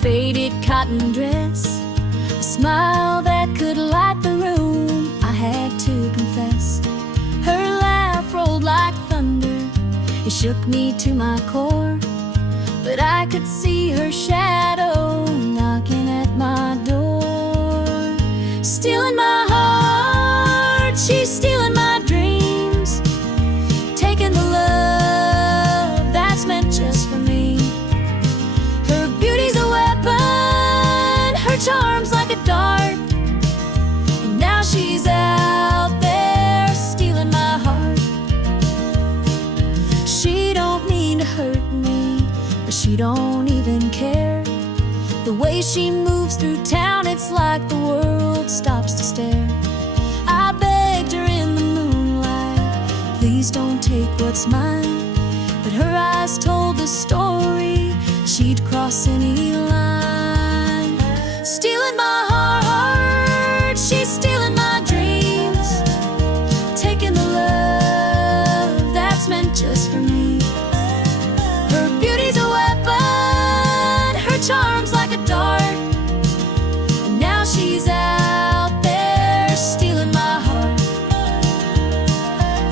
faded cotton dress, a smile that could light the room. I had to confess, her laugh rolled like thunder. It shook me to my core, but I could see her shadow knocking at my door. Stealing my heart, she's stealing my dreams, taking the love that's meant just for me. Her beauty's a weapon, her charm's like a dart, and now she's out there stealing my heart. She don't mean to hurt me, but she don't even care. The way she moves through town, it's like the world stops to stare. I begged her in the moonlight, please don't take what's mine, but her eyes told the story, she'd cross any line. Stealing my heart, she's stealing my dreams, taking the love that's meant just for me. Her beauty's a weapon, her charm's like a dart, and now she's out there stealing my heart.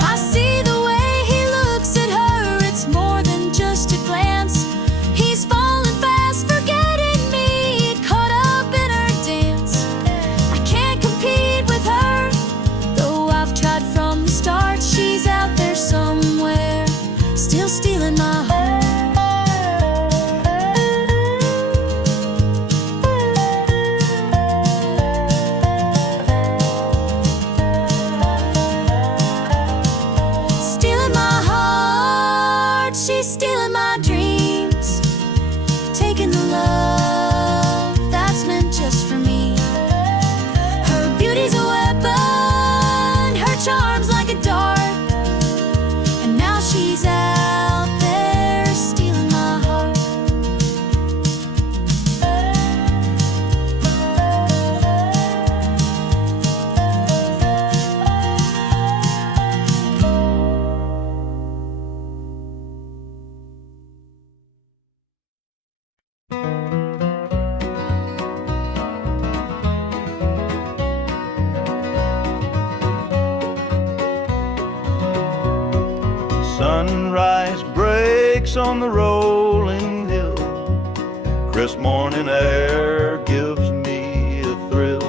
I see the way he looks at her, it's more than just a glance. He's falling fast, forgetting me, caught up in her dance. I can't compete with her, though I've tried from the start. She's out there somewhere, still stealing my heart. Stealing my heart, she's stealing my dreams, taking the love that's meant just for me. Her beauty's a weapon, her charm's like a dart, and now she's out there stealing my heart. Sunrise breaks on the rolling hills. Crisp morning air gives me a thrill.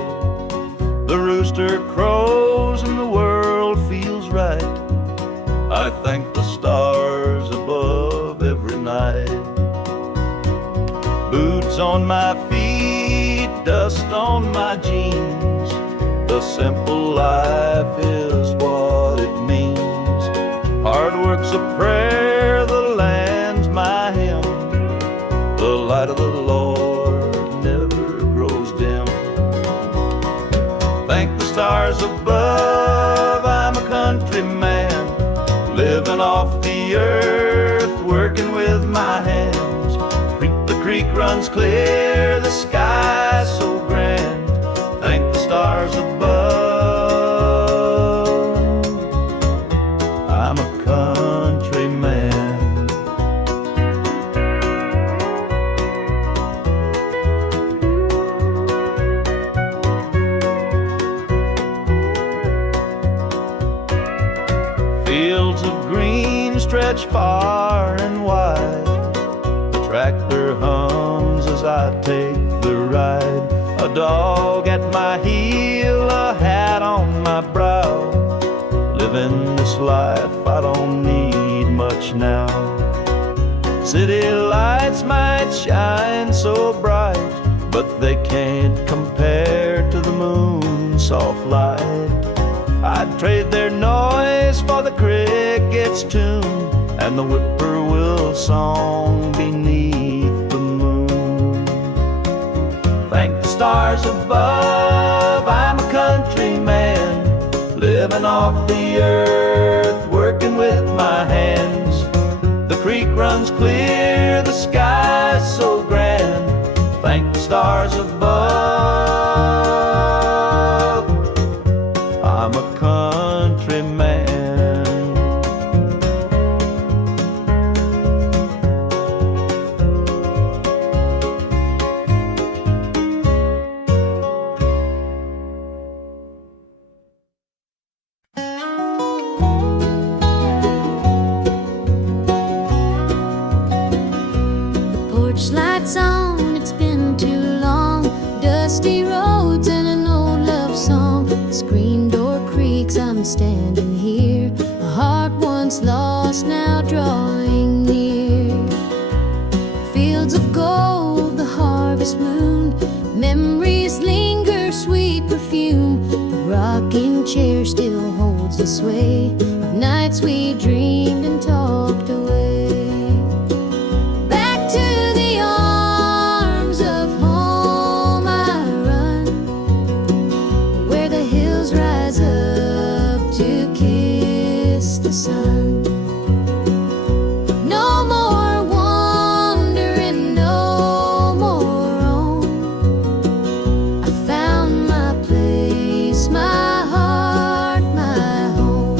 The rooster crows and the world feels right. I thank the stars above every night. Boots on my feet, dust on my jeans. The simple life is what it means. Hard work's a prayer, the land's my hymn. The light of the Lord never grows dim. Thank the stars above, I'm a country man, living off the earth, working with my hands. The creek runs clear, the sky's so grand. Thank the stars above, I'm a country man. Fields of green stretch far and wide. The tractor hums as I take the ride. A dog at my heel, a hat on my brow. Living this life, I don't need much now. City lights might shine so bright, but they can't compare to the moon's soft light. I'd trade their noise for the cricket's tune and the whippoorwill song beneath the moon. Thank the stars above, I'm a country man, living off the earth, working with my hands. The creek runs clear, the sky's so grand. Thank the stars above, I'm a country man. standing here, a heart once lost now drawing near. Fields of gold, the harvest moon, memories linger, sweet perfume. The rocking chair still holds the sway of nights we dreamed and talked away. Back to the arms of home I run, where the hills rise up to kiss the sun. No more wandering, no more roam. I found my place, my heart, my home.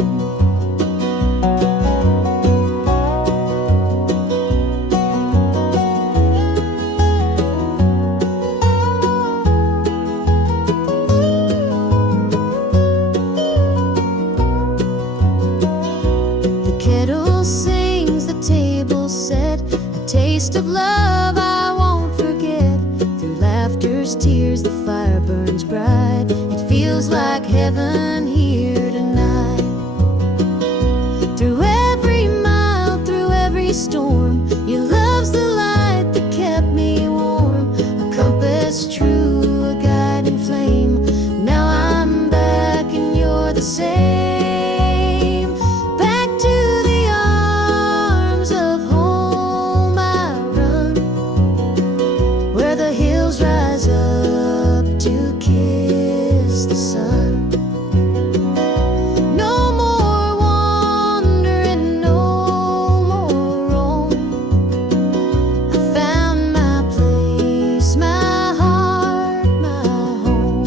The kettle sings, the table set, a taste of love I won't forget. Through laughter's tears, the fire burns bright. It feels like heaven here tonight. Through every mile, through every storm, your love's the light that kept me warm. A compass true, a guiding flame. Now I'm back and you're the same. Back to the arms of home I run, where the hills rise up to kiss the sun. No more wandering, no more roam. I found my place, my heart, my home.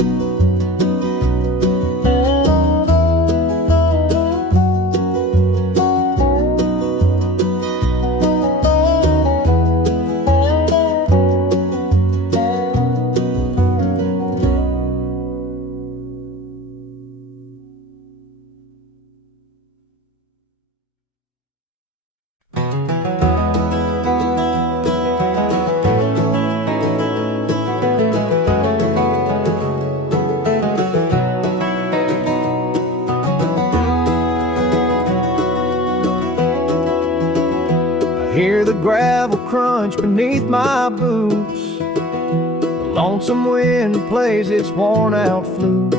I hear the gravel crunch beneath my boots. The lonesome wind plays its worn out flute.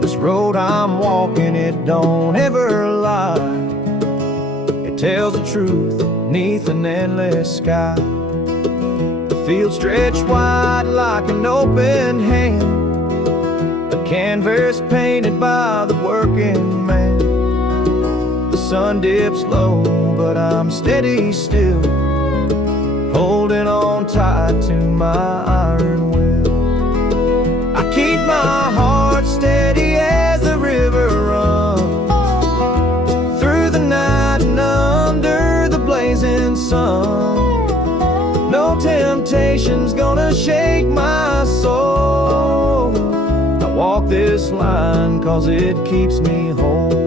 This road I'm walking, it don't ever lie. It tells the truth neath an endless sky. The field stretched wide like an open hand, a canvas painted by the working man. The sun dips low, but I'm steady still, holding on tight to my iron will. I keep my heart steady as the river runs through the night and under the blazing sun. No temptation's gonna shake my soul. I walk this line 'cause it keeps me whole.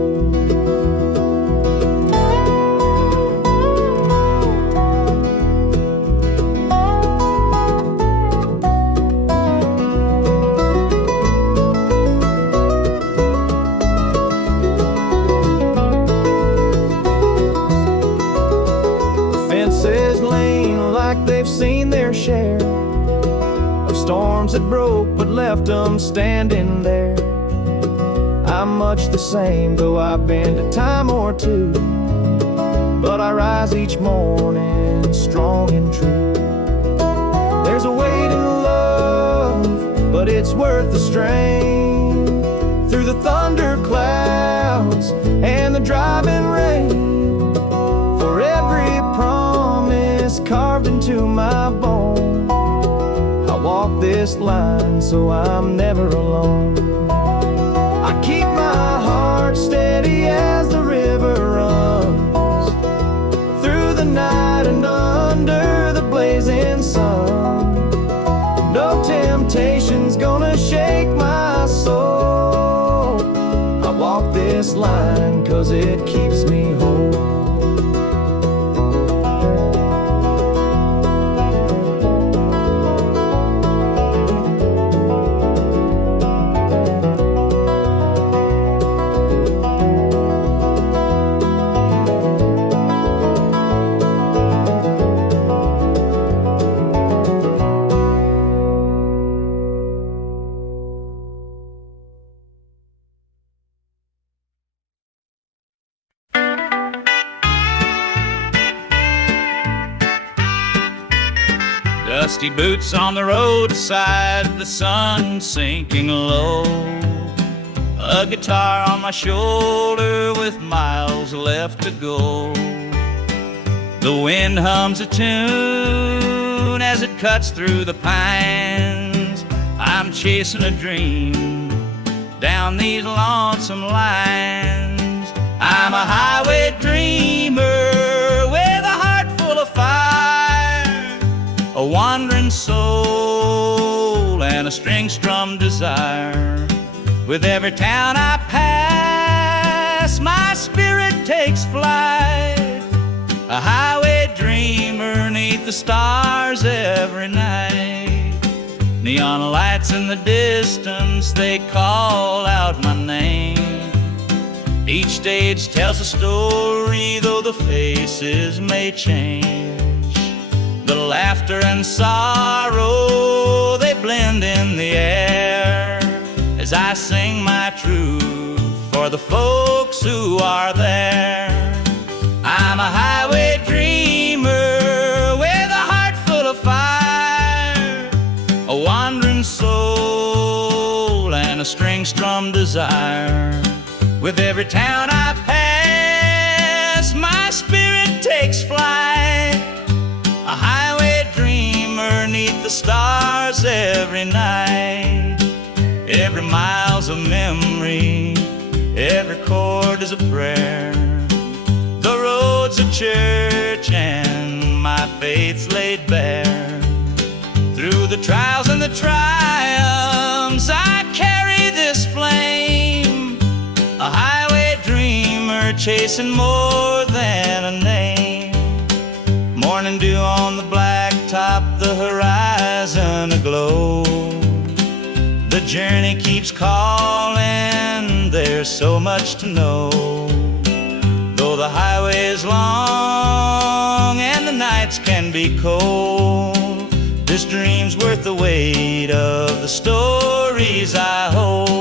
They've seen their share of storms that broke but left them standing there. I'm much the same, though I've been a time or two, but I rise each morning strong and true. There's a way to love, but it's worth the strain. Through the thunder clouds and the driving rain, for every promise carved into my bone, I walk this line so I'm never alone. I keep my heart steady as the river runs through the night and under the blazing sun. No temptation's gonna shake my soul. I walk this line 'cause it keeps me whole. Dusty boots on the roadside, the sun sinking low. A guitar on my shoulder with miles left to go. The wind hums a tune as it cuts through the pines. I'm chasing a dream down these lonesome lines. I'm a highway dreamer with a heart full of fire, a wandering soul and a string-strummed desire. With every town I pass, my spirit takes flight, a highway dreamer 'neath the stars every night. Neon lights in the distance, they call out my name. Each stage tells a story, though the faces may change. The laughter and sorrow, they blend in the air as I sing my truth for the folks who are there. I'm a highway dreamer with a heart full of fire, a wandering soul and a string-strummed desire. With every town I pass, my spirit takes flight, a highway dreamer 'neath the stars every night. Every mile's a memory, every chord is a prayer. The road's a church and my faith's laid bare. Through the trials and the triumphs, I carry this flame, a highway dreamer chasing more than a name. Morning dew on the blacktop, the horizon aglow. The journey keeps calling, there's so much to know. Though the highway is long and the nights can be cold, this dream's worth the weight of the stories I hold.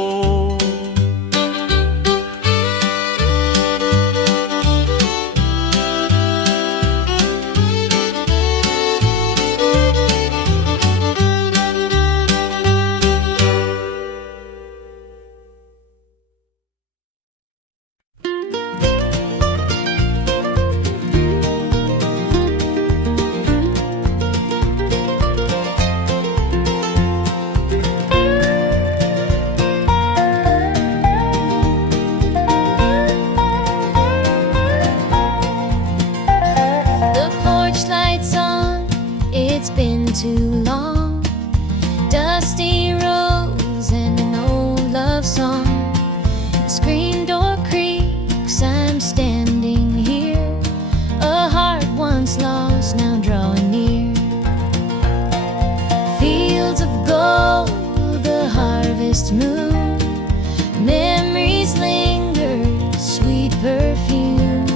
Too long, dusty roads and an old love song. The screen door creaks, I'm standing here, a heart once lost now drawing near. Fields of gold, the harvest moon, memories linger, sweet perfume.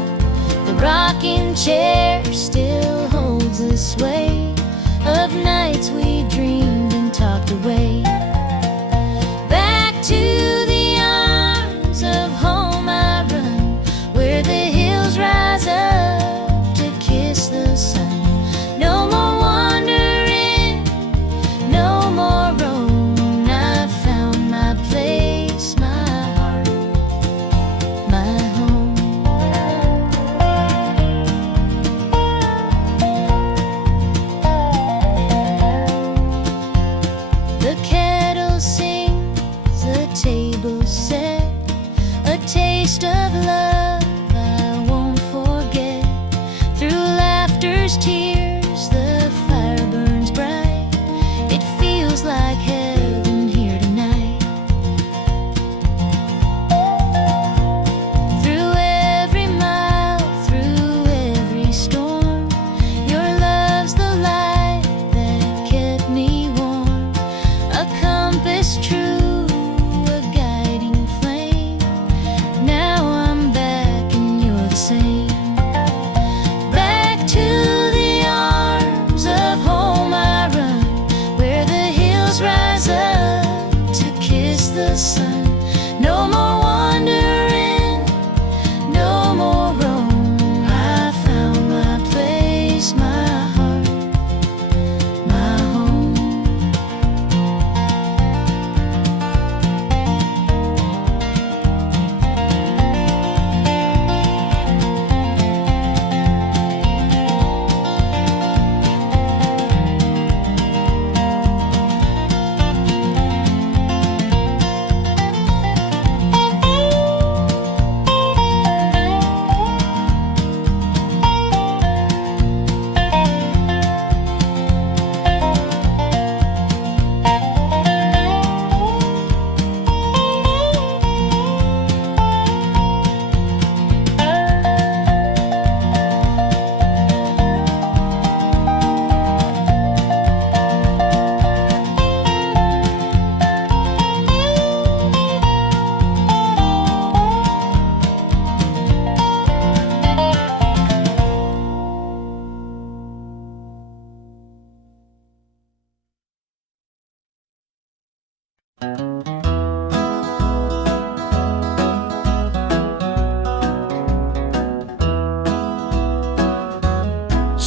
The rocking chair still holds the sway of nights we dreamed and talked away. Back to the arms of home I run, where the hills rise up to kiss the sun. No more wandering, no more roam. I found my place, my heart, my home. The kettle sings, the table set, a taste of love I won't forget. Through laughter's tears, the fire burns bright. It feels like heaven here tonight. Through every mile, through every storm, your love's the light that kept me warm. A compass true, a guiding flame. Now I'm back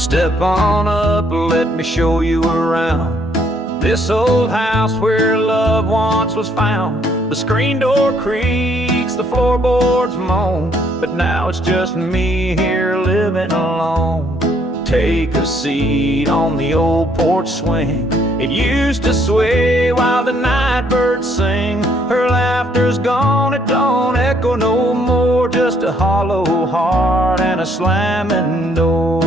Step on up, let me show you around this old house where love once was found. The screen door creaks, the floorboards moan, but now it's just me here living alone. Take a seat on the old porch swing. It used to sway while the night birds sing. Her laughter's gone, it don't echo no more, just a hollow heart and a slamming door.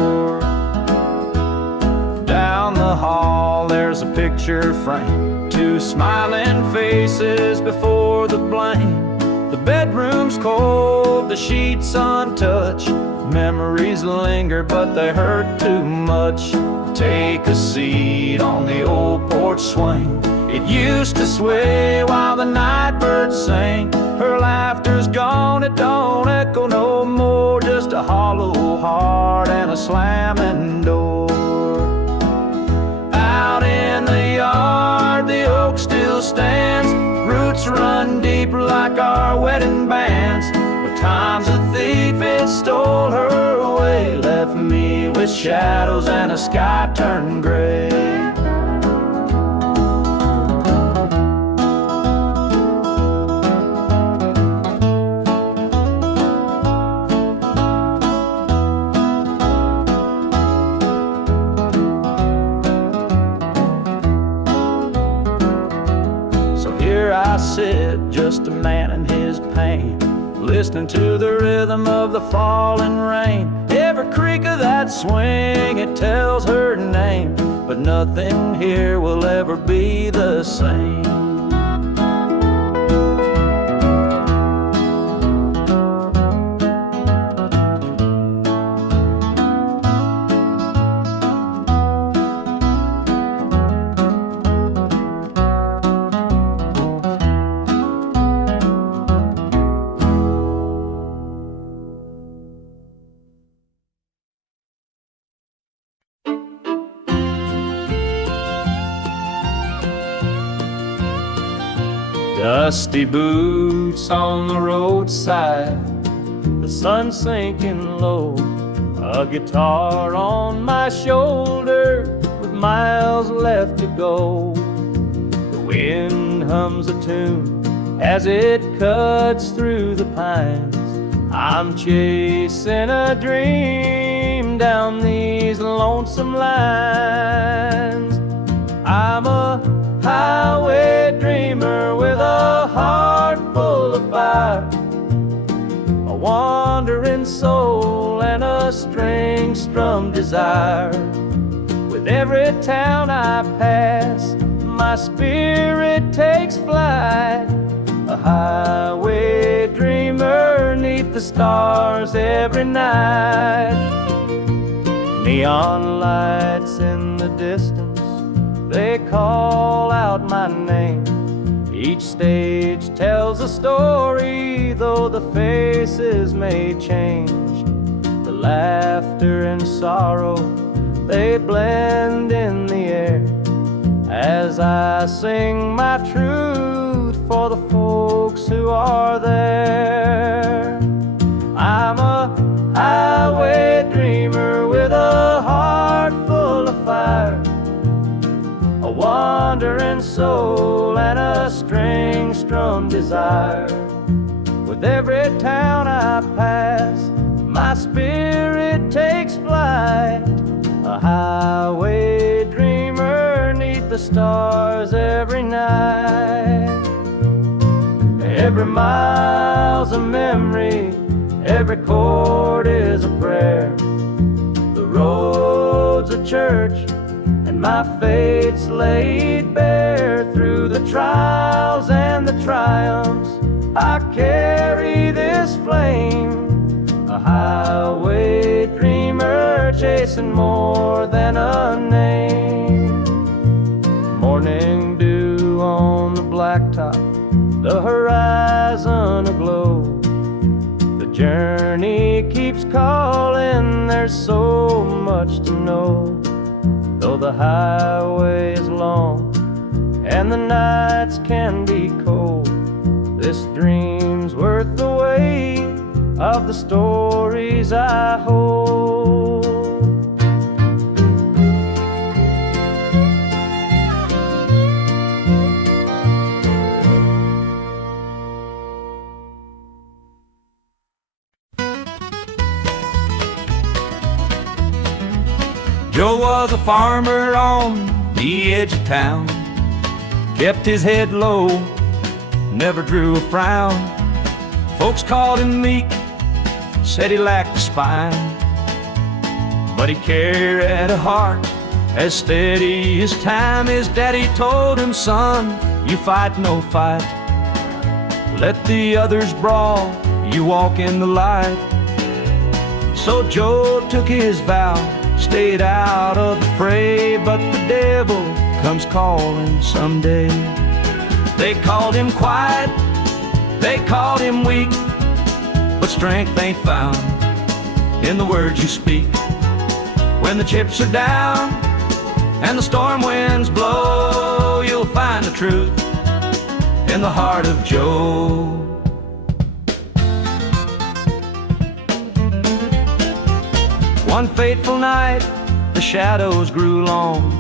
Down the hall there's a picture frame, two smiling faces before the blame. The bedroom's cold, the sheets untouched. Memories linger but they hurt too much. Take a seat on the old porch swing. It used to sway while the night birds sang. Her laughter's gone, it don't echo no more, just a hollow heart and a slamming door. Out in the yard, the oak still stands. Roots run deep like our wedding bands. But time's a thief, it stole her away, left me with shadows and a sky turned gray. I sit, just a man in his pain, listening to the rhythm of the falling rain. Every creak of that swing, it tells her name, but nothing here will ever be the same. Dusty boots on the roadside, the sun sinking low, a guitar on my shoulder with miles left to go. The wind hums a tune as it cuts through the pines. I'm chasing a dream down these lonesome lines. I'm a highway dreamer with a heart full of fire, a wandering soul and a string-strummed desire. With every town I pass, my spirit takes flight, a highway dreamer 'neath the stars every night. Neon lights in the distance, they call out my name. Each stage tells a story, though the faces may change. The laughter and sorrow, they blend in the air as I sing my truth for the folks who are there. I'm a highway dreamer with a heart full of fire, a wandering soul and a string-strummed desire. With every town I pass, my spirit takes flight, a highway dreamer 'neath the stars every night. Every mile's a memory, every chord is a prayer. The road's a church, my fate's laid bare. Through the trials and the triumphs, I carry this flame, a highway dreamer chasing more than a name. Morning dew on the blacktop, the horizon aglow. The journey keeps calling, there's so much to know. Though the highway is long and the nights can be cold, this dream's worth the weight of the stories I hold. Joe was a farmer on the edge of town, kept his head low, never drew a frown. Folks called him meek, said he lacked a spine, but he carried a heart as steady as time. His daddy told him, son, you fight no fight, let the others brawl, you walk in the light. So Joe took his vow, stayed out of the fray, but the devil comes calling someday. They called him quiet, they called him weak, but strength ain't found in the words you speak. When the chips are down and the storm winds blow, you'll find the truth in the heart of Joe. One fateful night, the shadows grew long.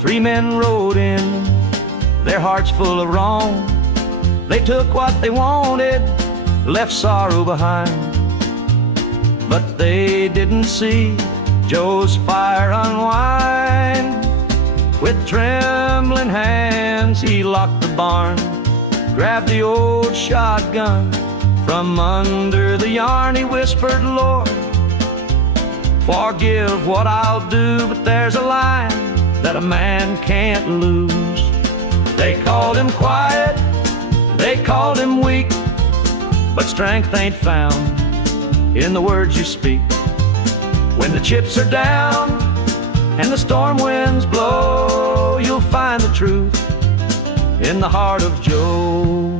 3 men rode in, their hearts full of wrong. They took what they wanted, left sorrow behind, but they didn't see Joe's fire unwind. With trembling hands he locked the barn, grabbed the old shotgun from under the yarn. He whispered, Lord, forgive what I'll do, but there's a line that a man can't lose. They called him quiet, they called him weak, but strength ain't found in the words you speak. When the chips are down and the storm winds blow, you'll find the truth in the heart of Joe.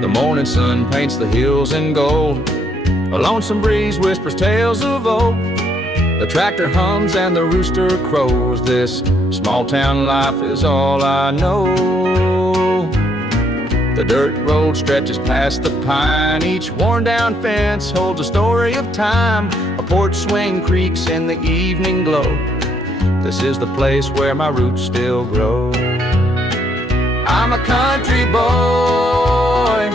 The morning sun paints the hills in gold, a lonesome breeze whispers tales of old. The tractor hums and the rooster crows. This small town life is all I know. The dirt road stretches past the pine. Each worn down fence holds a story of time. A porch swing creaks in the evening glow. This is the place where my roots still grow. I'm a country boy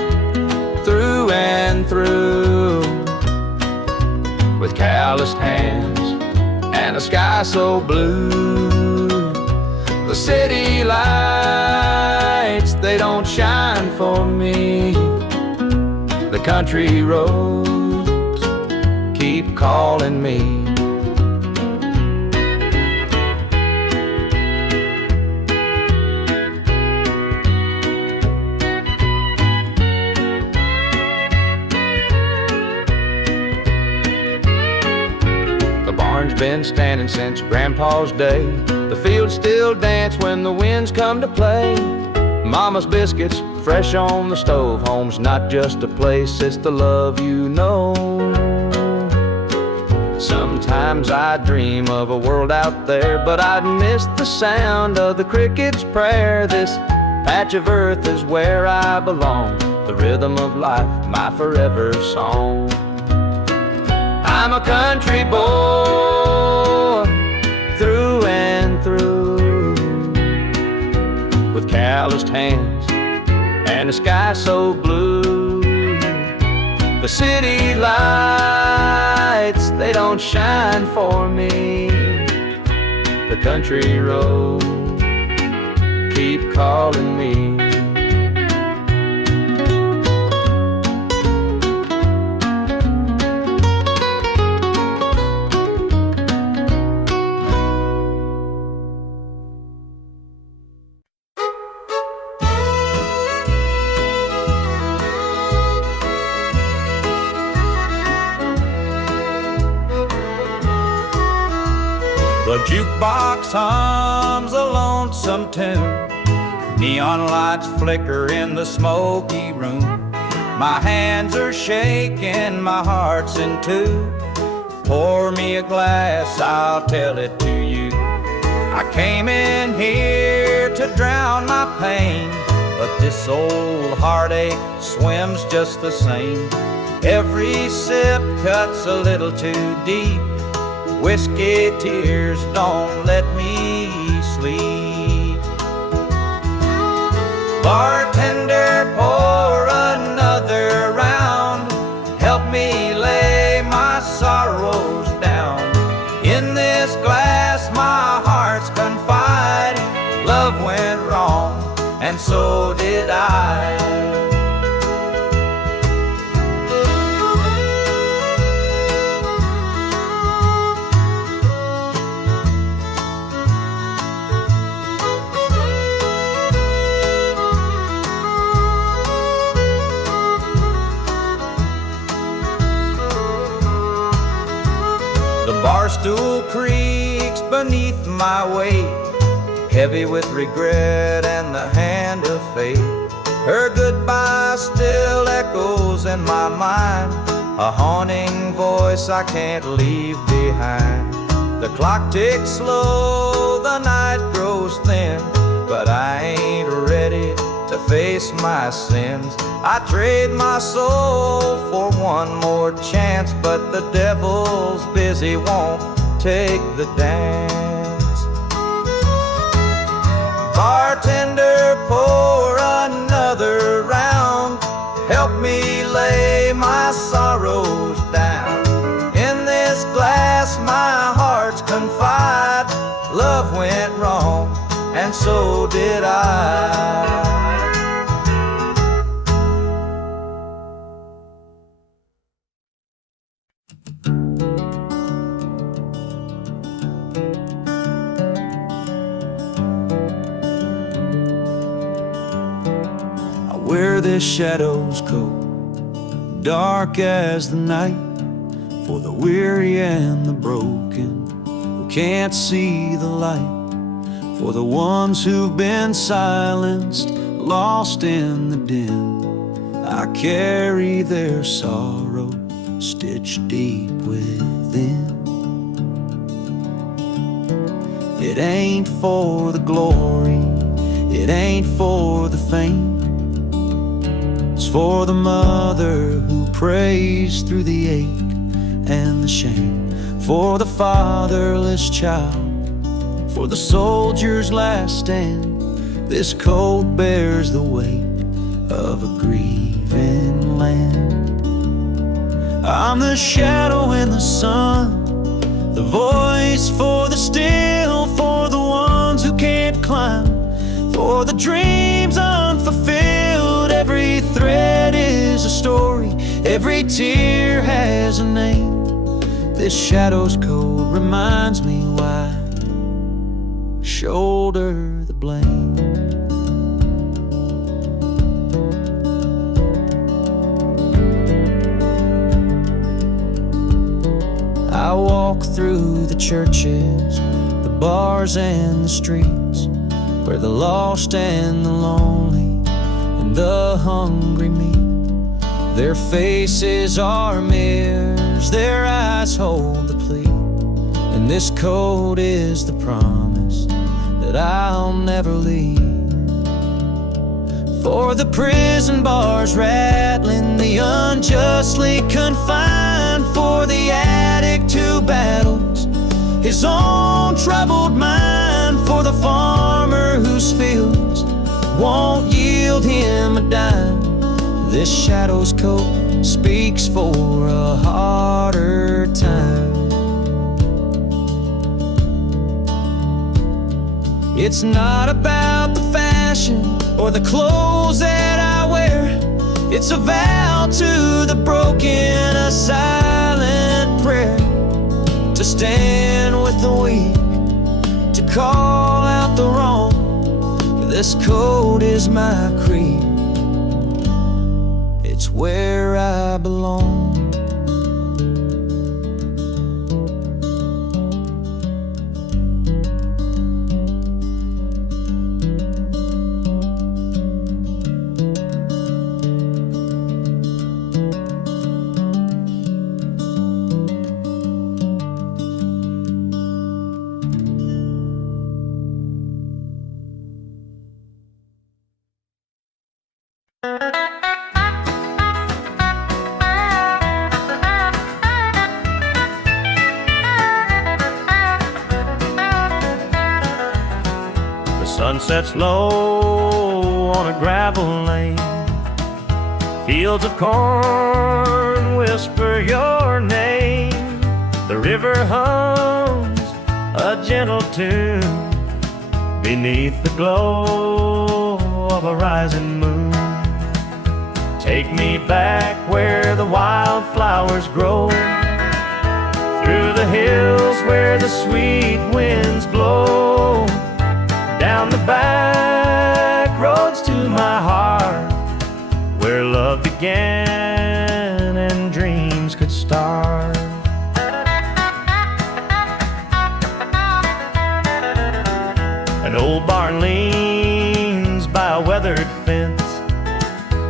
through and through, with calloused hands and a sky so blue. The city lights, they don't shine for me. The country roads keep calling me. Been standing since Grandpa's day. The fields still dance when the winds come to play. Mama's biscuits fresh on the stove. Home's not just a place, it's the love you know. Sometimes I dream of a world out there, but I'd miss the sound of the cricket's prayer. This patch of earth is where I belong, the rhythm of life, my forever song. I'm a country boy through and through, with calloused hands and a sky so blue. The city lights, they don't shine for me. The country roads keep calling me. The jukebox hums a lonesome tune. Neon lights flicker in the smoky room. My hands are shaking, my heart's in two. Pour me a glass, I'll tell it to you. I came in here to drown my pain, but this old heartache swims just the same. Every sip cuts a little too deep. Whiskey tears don't let me sleep. Bartender, pour another round. Help me lay my sorrows down. In this glass my heart's confide. Love went wrong, and so did I. Barstool creaks beneath my weight, heavy with regret and the hand of fate. Her goodbye still echoes in my mind, a haunting voice I can't leave behind. The clock ticks slow, the night grows thin, but I ain't ready to face my sins. I trade my soul for one more chance, but the devil's busy, won't take the dance. Bartender, pour another round. Help me lay my sorrows down. In this glass my heart's confide. Love went wrong, and so did I. Wear this shadow's coat, dark as the night, for the weary and the broken who can't see the light, for the ones who've been silenced, lost in the din. I carry their sorrow stitched deep within. It ain't for the glory, it ain't for the fame. It's for the mother who prays through the ache and the shame, for the fatherless child, for the soldier's last stand. This coat bears the weight of a grieving land. I'm the shadow in the sun, the voice for the still, for the ones who can't climb, for the dreams unfulfilled. Every thread is a story, every tear has a name. This shadow's coat reminds me why I shoulder the blame. I walk through the churches, the bars and the streets, where the lost and the lonely and the hungry meet. Their faces are mirrors, their eyes hold the plea, and this coat is the promise that I'll never leave. For the prison bars rattling, the unjustly confined, for the addict who battles his own troubled mind, for the farmer whose fields won't yield him a dime. This shadow's coat speaks for a harder time. It's not about the fashion or the clothes that I wear. It's a vow to the broken, a silent prayer, to stand with the weak, to call out the wrong. This coat is my creed, it's where I belong. sun sets low on a gravel lane. Fields of corn whisper your name. The river hums a gentle tune beneath the glow of a rising moon. Take me back where the wildflowers grow, through the hills where the sweet winds blow, down the back roads to my heart, where love began and dreams could start. An old barn leans by a weathered fence,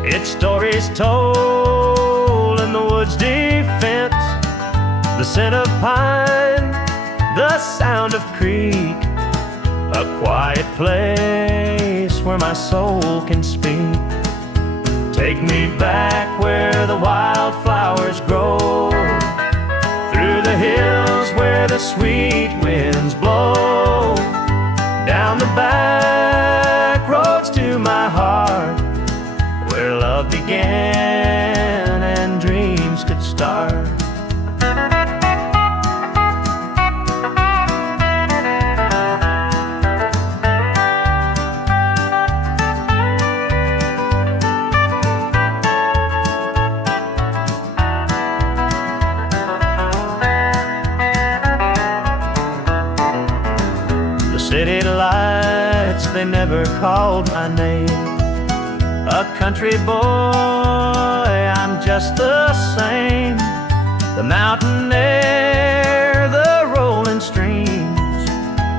its stories told in the woods' defense. The scent of pine, the sound of creek, a quiet place where my soul can speak. Take me back where the wildflowers grow, through the hills where the sweet winds blow, down the back roads to my heart, where love began and dreams could start. City lights, they never called my name. A country boy, I'm just the same. The mountain air, the rolling streams,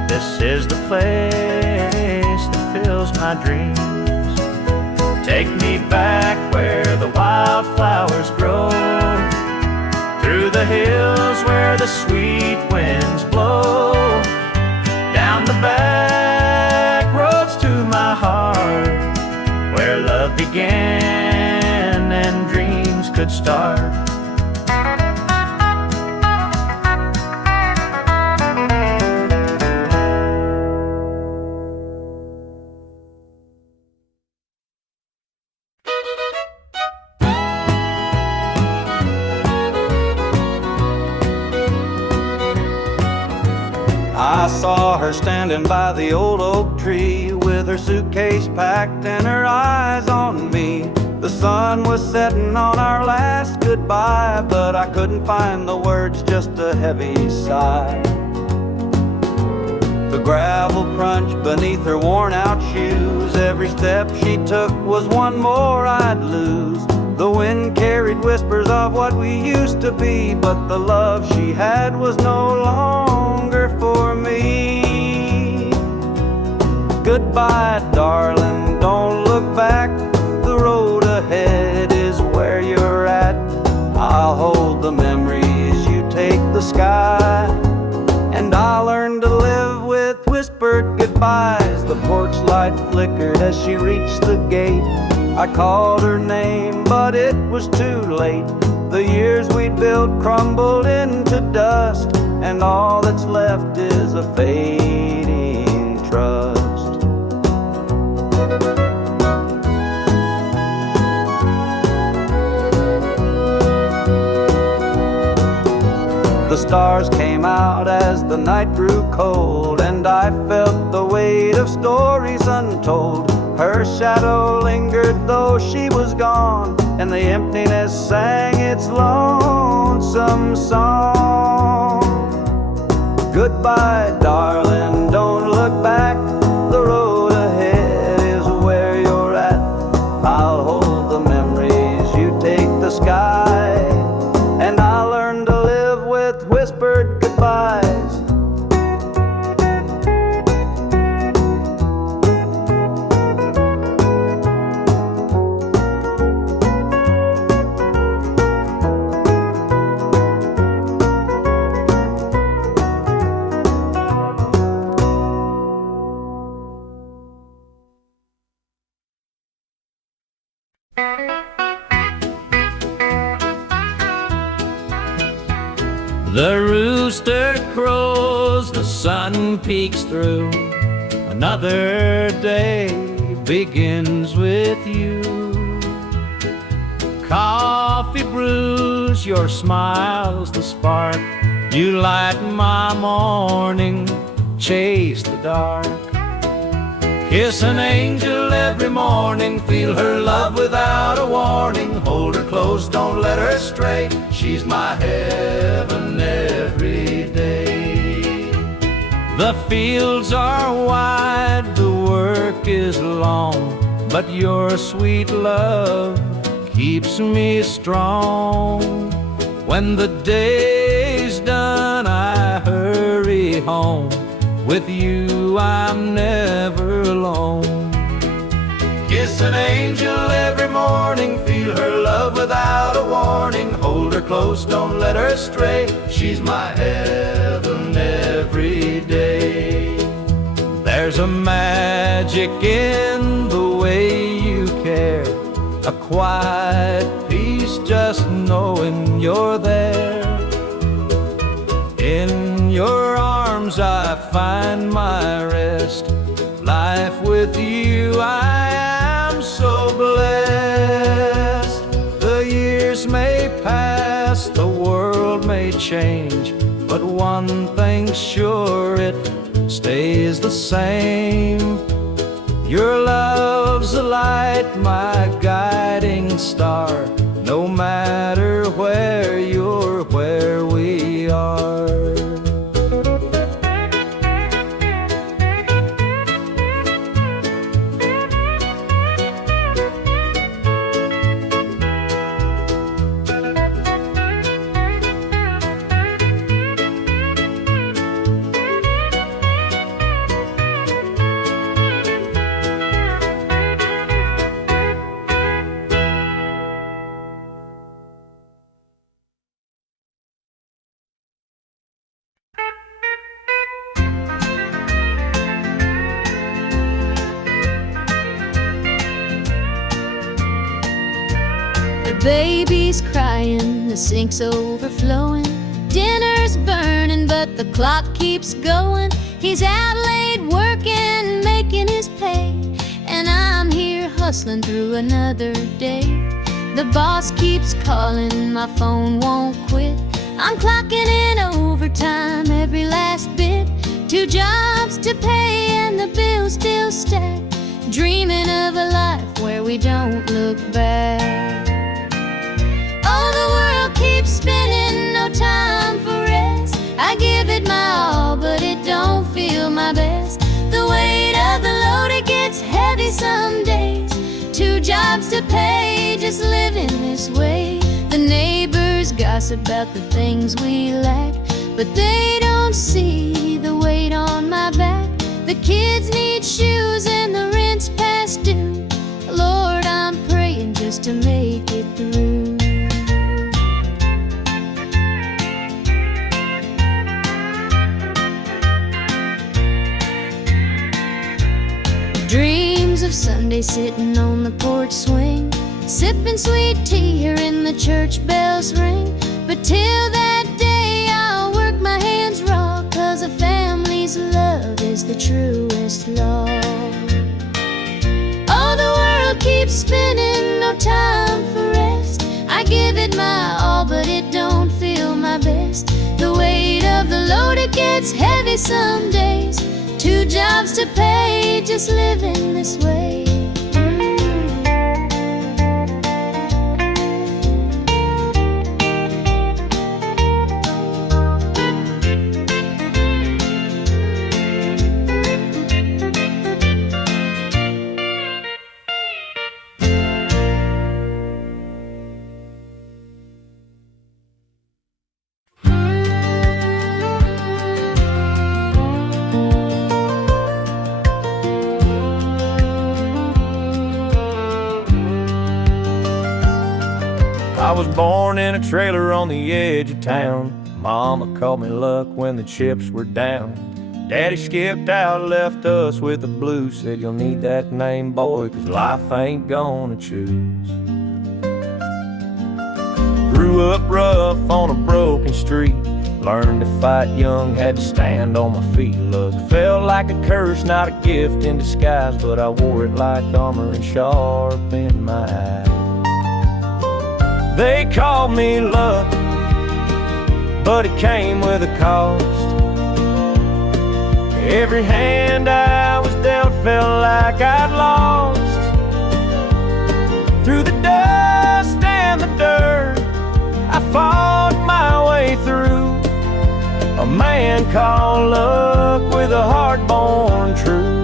this is the place that fills my dreams. Take me back where the wildflowers grow, through the hills where the sweet winds blow, down the back roads to my heart, where love began and dreams could start. I saw her standing by the old oak tree, with her suitcase packed and her eyes on me. The sun was setting on our last goodbye, but I couldn't find the words, just a heavy sigh. The gravel crunched beneath her worn out shoes, every step she took was one more I'd lose. The wind carried whispers of what we used to be, but the love she had was no longer for me. Goodbye, darling, don't look back. The road ahead is where you're at. I'll hold the memories, you take the sky, and I'll learn to live with whispered goodbyes. The porch light flickered as she reached the gate. I called her name, but it was too late. The years we'd built crumbled into dust, and all that's left is a fading trust. The stars came out as the night grew cold, and I felt the weight of stories untold. Her shadow lingered though she was gone, and the emptiness sang its lonesome song. Goodbye, darling, don't look back. The road ahead is where you're at. I'll hold the memories, you take the sky, and I'll learn to live with whispered goodbyes. The rooster crows, the sun peeks through an Another day begins with you. Coffee brews, your smile's the spark. You light my morning, chase the dark. Kiss an angel every morning, feel her love without a warning. Hold her close, don't let her stray, she's my heaven every day. The fields are wide, the work is long, but your sweet love keeps me strong. When the day's done, I hurry home. With you, I'm never alone. Kiss an angel every morning, feel her love without a warning. Hold her close, don't let her stray, she's my heaven every day. There's a magic in the way you care, a quiet peace just knowing you're there. In your arms I find my rest. Life with you, I am so blessed. The years may pass, the world may change, but one thing's sure, it stays the same. Your love's a light, my guiding star. No matter where you're, where we are. Baby's crying, the sink's overflowing. Dinner's burning, but the clock keeps going. He's out late working, making his pay, and I'm here hustling through another day. The boss keeps calling, my phone won't quit. I'm clocking in overtime every last bit. 2 jobs to pay and the bills still stack. Dreaming of a life where we don't look back. Oh, the world keeps spinning, no time for rest. I give it my all, but it don't feel my best. The weight of the load, it gets heavy some days. 2 jobs to pay, just living this way. The neighbors gossip about the things we lack, but they don't see the weight on my back. The kids need shoes and the rent's past due. Lord, I'm praying just to make it through. Dreams of Sunday sitting on the porch swing, sipping sweet tea, hearing the church bells ring. But till that day I'll work my hands raw, 'cause a family's love is the truest law. Oh, the world keeps spinning, no time for rest. I give it my all, but it don't feel my best. The weight of the load, it gets heavy some days. 2 jobs to pay, just living this way. I was born in a trailer on the edge of town. Mama called me luck when the chips were down. Daddy skipped out, left us with the blues. Said you'll need that name, boy, 'cause life ain't gonna choose. Grew up rough on a broken street. Learned to fight young, had to stand on my feet. Look, felt like a curse, not a gift in disguise, but I wore it like armor and sharp in my eye. They called me luck, but it came with a cost. Every hand I was dealt felt like I'd lost. Through the dust and the dirt, I fought my way through. A man called luck with a heart born true.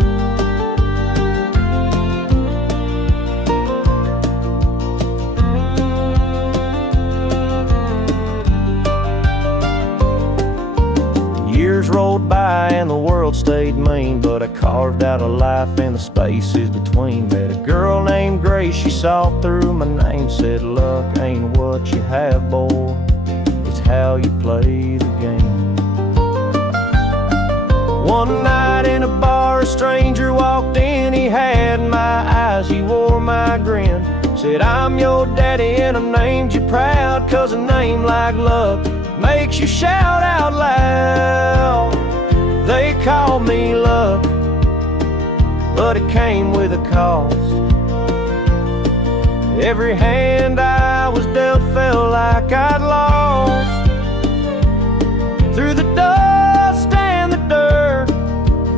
Years rolled by and the world stayed mean, but I carved out a life in the spaces between. Met a girl named Grace, she saw through my name, said luck ain't what you have, boy, it's how you play the game. One night in a bar, a stranger walked in, he had my eyes, he wore my grin. Said, I'm your daddy and I named you proud, 'cause a name like luck makes you shout out loud. They called me luck, but it came with a cost. Every hand I was dealt felt like I'd lost. Through the dust and the dirt,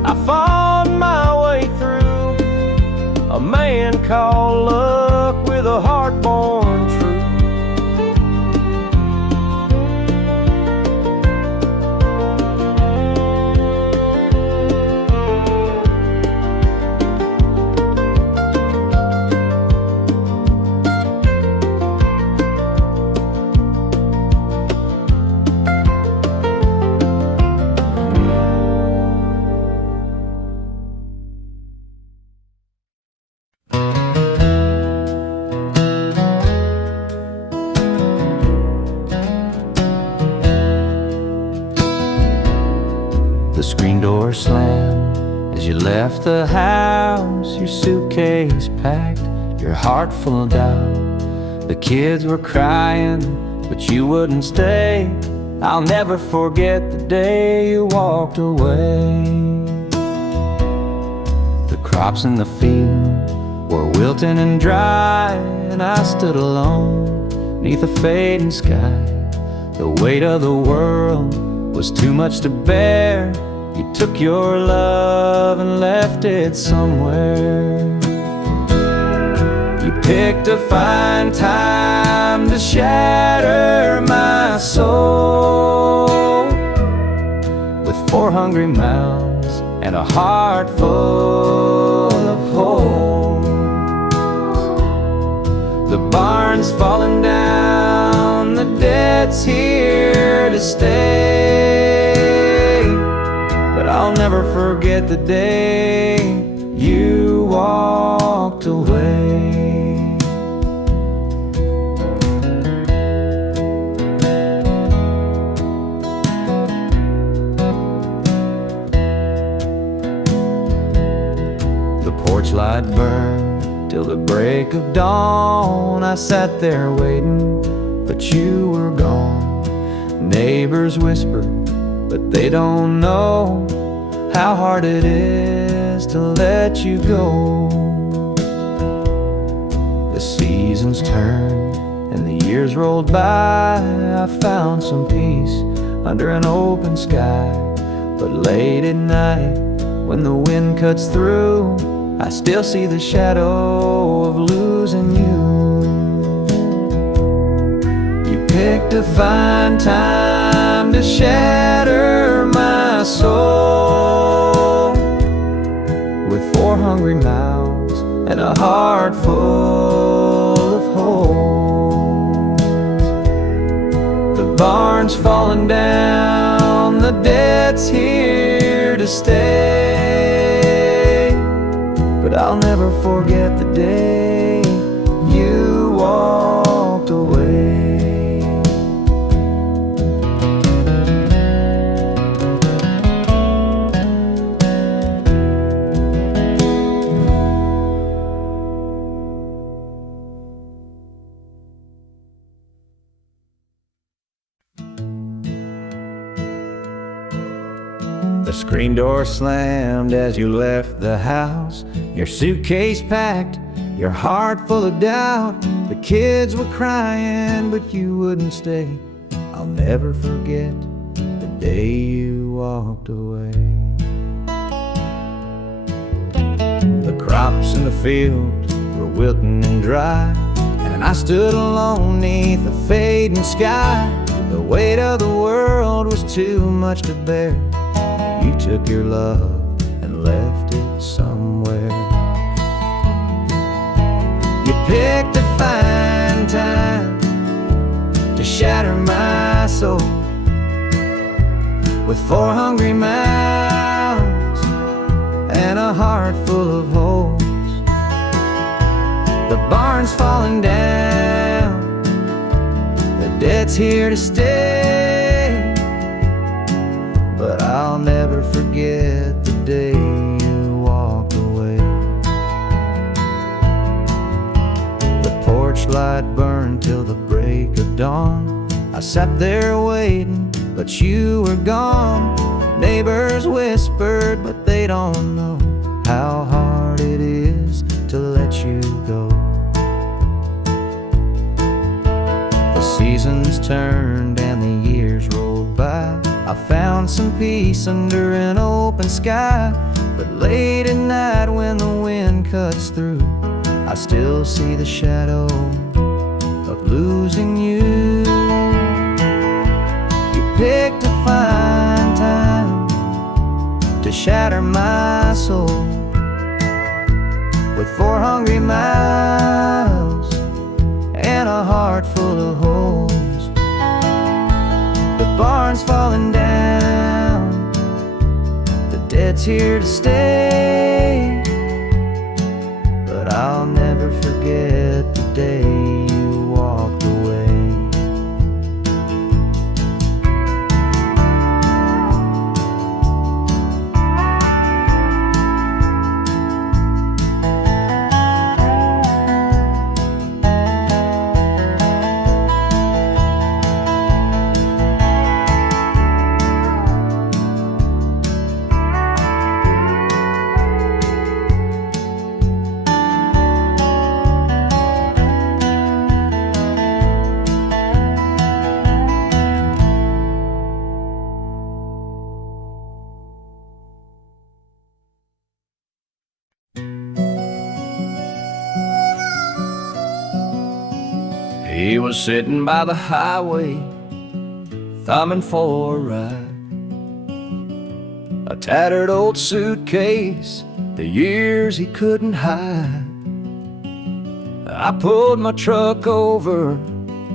I fought my way through. A man called luck with a heart born true. Slammed as you left the house, your suitcase packed, your heart full of doubt. The kids were crying, but you wouldn't stay. I'll never forget the day you walked away. The crops in the field were wilting and dry, and I stood alone neath a fading sky. The weight of the world was too much to bear. You took your love and left it somewhere. You picked a fine time to shatter my soul with 4 hungry mouths and a heart full of holes. The barn's falling down, the debt's here to stay. But I'll never forget the day you walked away. The porch light burned till the break of dawn. I sat there waiting, but you were gone. Neighbors whispered, but they don't know how hard it is to let you go. The seasons turned and the years rolled by. I found some peace under an open sky. But late at night, when the wind cuts through, I still see the shadow of losing you. You picked a fine time to shatter my soul with 4 hungry mouths and a heart full of holes. The barn's falling down, the debt's here to stay. But I'll never forget the day you walked away. The screen door slammed as you left the house, your suitcase packed, your heart full of doubt. The kids were crying, but you wouldn't stay. I'll never forget the day you walked away. The crops in the field were wilting and dry, and I stood alone neath the fading sky. The weight of the world was too much to bear. You took your love and left it somewhere. You picked a fine time to shatter my soul with 4 hungry mouths and a heart full of holes. The barn's falling down, the debt's here to stay, but I'll never forget the day you walked away. The porch light burned till the break of dawn. I sat there waiting, but you were gone. Neighbors whispered, but they don't know how hard it is to let you go. The seasons turned and the years rolled by. I found some peace under an open sky, but late at night when the wind cuts through, I still see the shadow of losing you. You picked a fine time to shatter my soul with 4 hungry mouths and a heart full of holes. The barn's falling down, the debt's here to stay, but I'll never forget the day you walked away. He was sitting by the highway, thumbing for a ride. A tattered old suitcase, the years he couldn't hide. I pulled my truck over,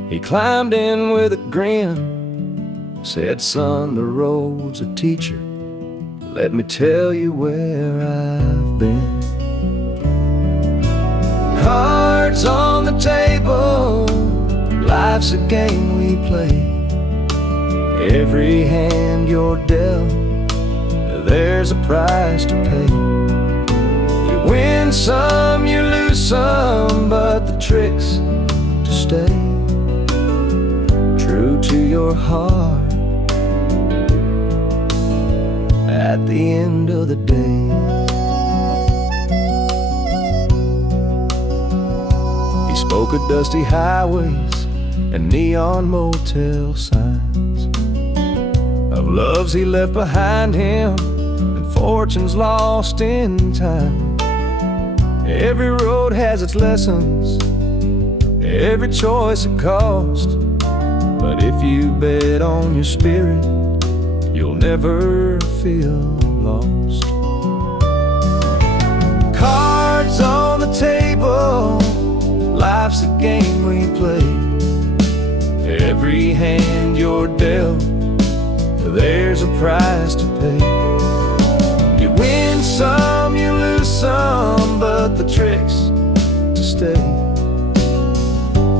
he climbed in with a grin. Said, son, the road's a teacher, let me tell you where I've been. Cards on the table, life's a game we play. Every hand you're dealt, there's a price to pay. You win some, you lose some, but the trick's to stay true to your heart at the end of the day. He spoke of dusty highways and neon motel signs, of loves he left behind him and fortunes lost in time. Every road has its lessons, every choice a cost, but if you bet on your spirit, you'll never feel lost. Cards on the table, life's a game we play. Every hand you're dealt, there's a price to pay. You win some, you lose some, but the trick's to stay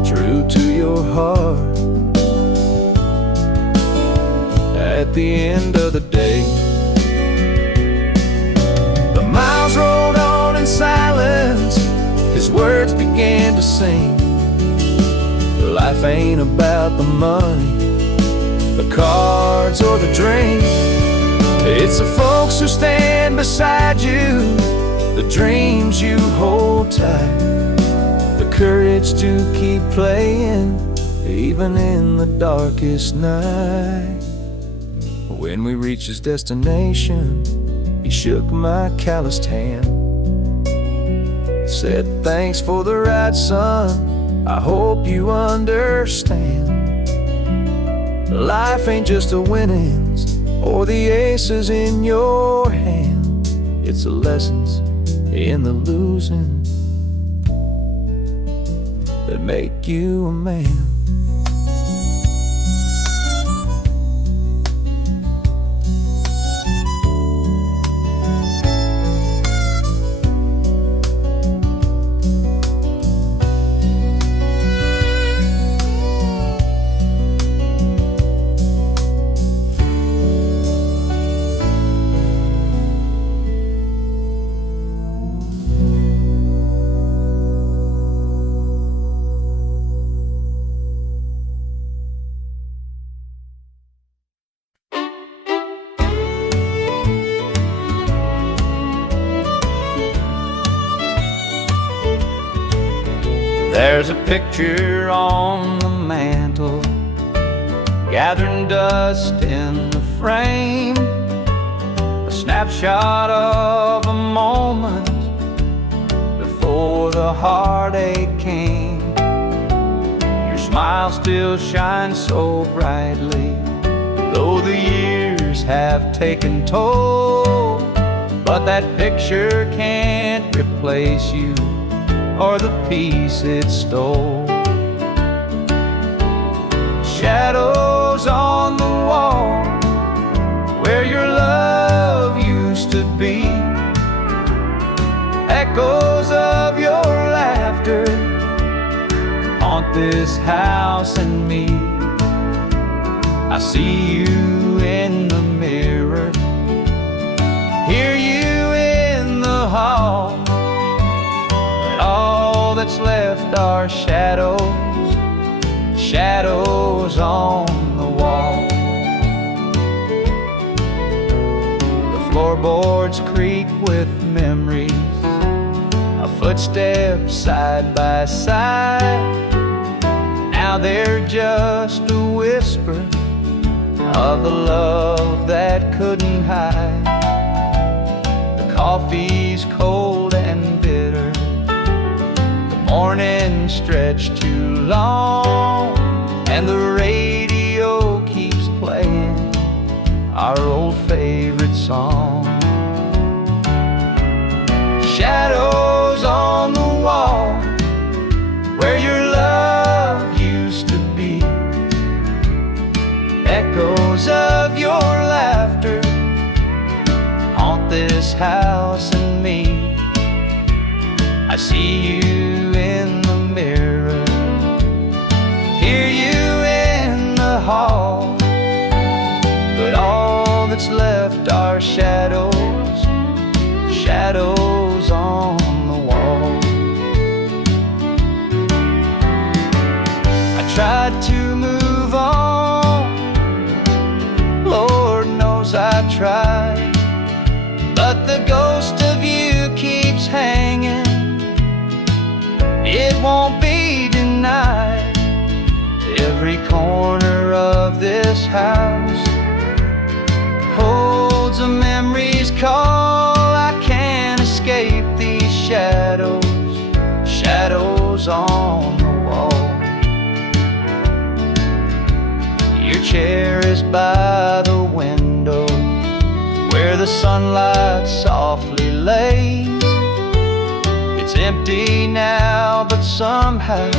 true to your heart at the end of the day. The miles rolled on in silence, his words began to sing. Life ain't about the money, the cards, or the drink. It's the folks who stand beside you, the dreams you hold tight, the courage to keep playing even in the darkest night. When we reached his destination, he shook my calloused hand, said, "Thanks for the ride, son, I hope you understand. Life ain't just the winnings or the aces in your hand. It's the lessons in the losing that make you a man." There's a picture on the mantle, gathering dust in the frame, a snapshot of a moment before the heartache came. Your smile still shines so brightly, though the years have taken toll, but that picture can't replace you or the peace it stole. Shadows on the wall where your love used to be, echoes of your laughter haunt this house and me. I see you in the mirror, hear you in the hall. All that's left are shadows, shadows on the wall. The floorboards creak with memories, a footstep side by side. Now they're just a whisper of the love that couldn't hide. The coffee's cold and bitter, morning stretched too long, and the radio keeps playing our old favorite song. Shadows on the wall where your love used to be, echoes of your laughter haunt this house and me. I see you in the mirror, hear you in the hall, but all that's left are shadows, shadows on the wall. I tried to move on, Lord knows I tried, but the ghost of you keeps hanging. It won't be denied. Every corner of this house holds a memory's call. I can't escape these shadows, shadows on the wall. Your chair is by the window where the sunlight softly lays. It's empty now, but somehow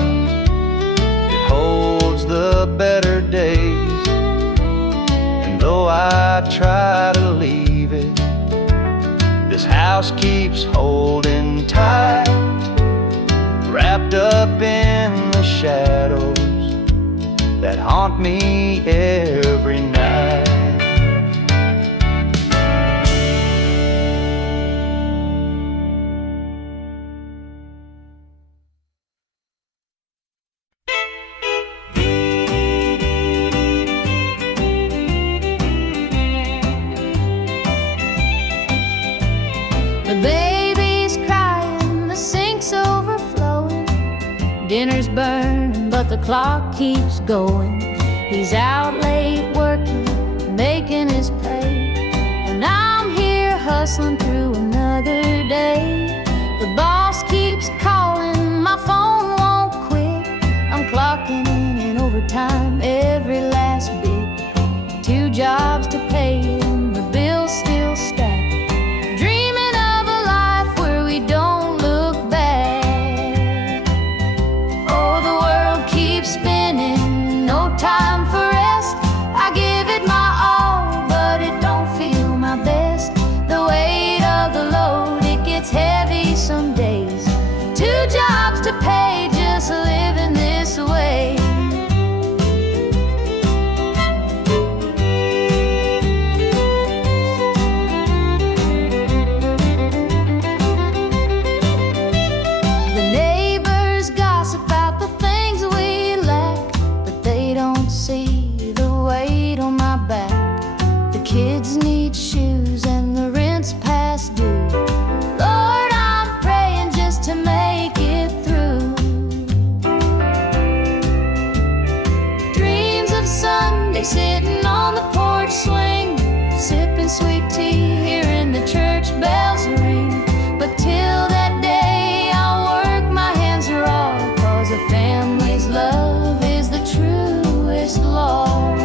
it holds the better days. And though I try to leave it, this house keeps holding tight, wrapped up in the shadows that haunt me every night. Dinner's burning, but the clock keeps going. He's out late working, making his pay, and I'm here hustling through another day. The boss keeps calling, my phone won't quit. I'm clocking in and overtime every last bit. 2 jobs to pay and the bills still stack. Dreaming of a life where we don't look back. Oh, the world keeps spinning, no time for rest. I give it my all, but it don't feel my best. The weight of the load, it gets heavy some days. 2 jobs to pay, just living this way. The neighbors gossip about the things we lack, but they don't see the weight on my back. The kids need shoes and the rent's past due. Lord, I'm praying just to make it through. Dreams of Sunday sitting on the porch swing, sipping sweet tea, hearing the church bells ring. But till that day, I'll work my hands raw, 'cause a family's love is the truest law.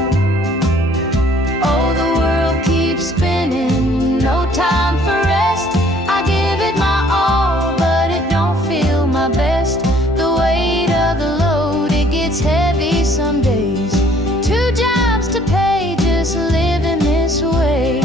Oh, the world keeps spinning, no time for rest. I give it my all, but it don't feel my best. The weight of the load, it gets heavy some days. 2 jobs to pay, just living this way.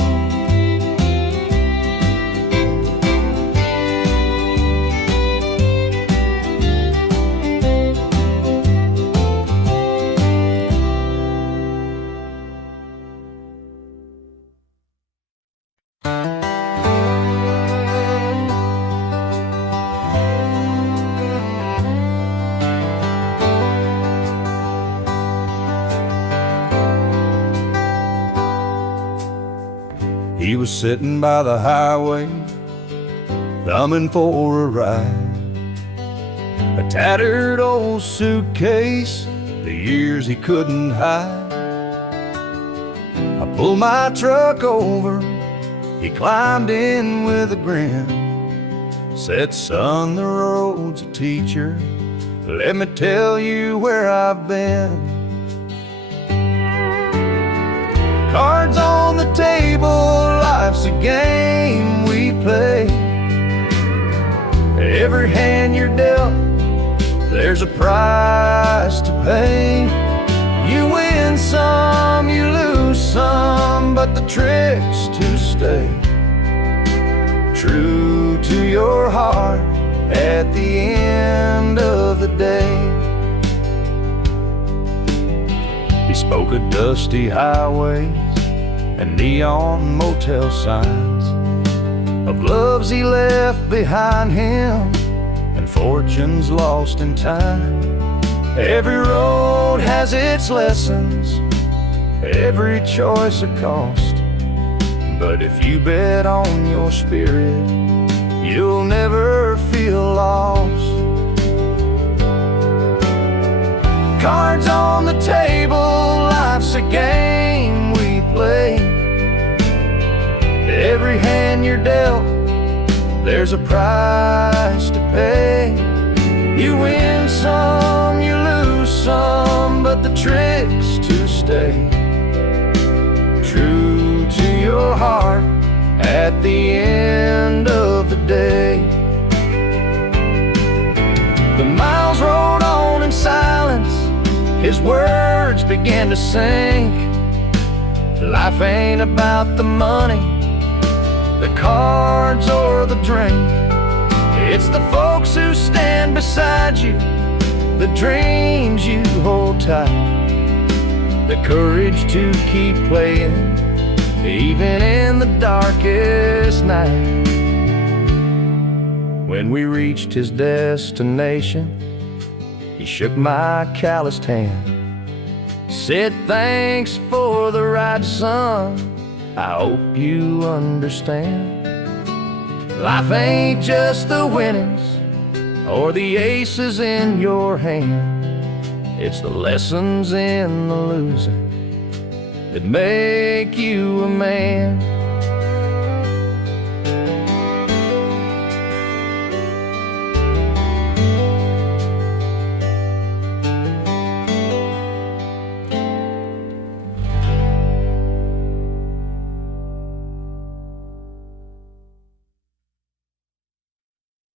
He was sitting by the highway, thumbing for a ride. A tattered old suitcase, the years he couldn't hide. I pulled my truck over, he climbed in with a grin. Said, son, the road's a teacher, let me tell you where I've been. Cards on the table, life's a game we play. Every hand you're dealt, there's a price to pay. You win some, you lose some, but the trick's to stay true to your heart at the end of the day. He spoke of dusty highways and neon motel signs, of loves he left behind him and fortunes lost in time. Every road has its lessons, every choice a cost, but if you bet on your spirit, you'll never feel lost. Cards on the table, life's a game we play. Every hand you're dealt, there's a price to pay. You win some, you lose some, but the trick's to stay true to your heart at the end of the day. The miles rolled on in silence, his words began to sink. Life ain't about the money, the cards or the drink. It's the folks who stand beside you, the dreams you hold tight, the courage to keep playing even in the darkest night. When we reached his destination, he shook my calloused hand, said, thanks for the ride, son, I hope you understand. Life ain't just the winnings or the aces in your hand. It's the lessons in the losing that make you a man.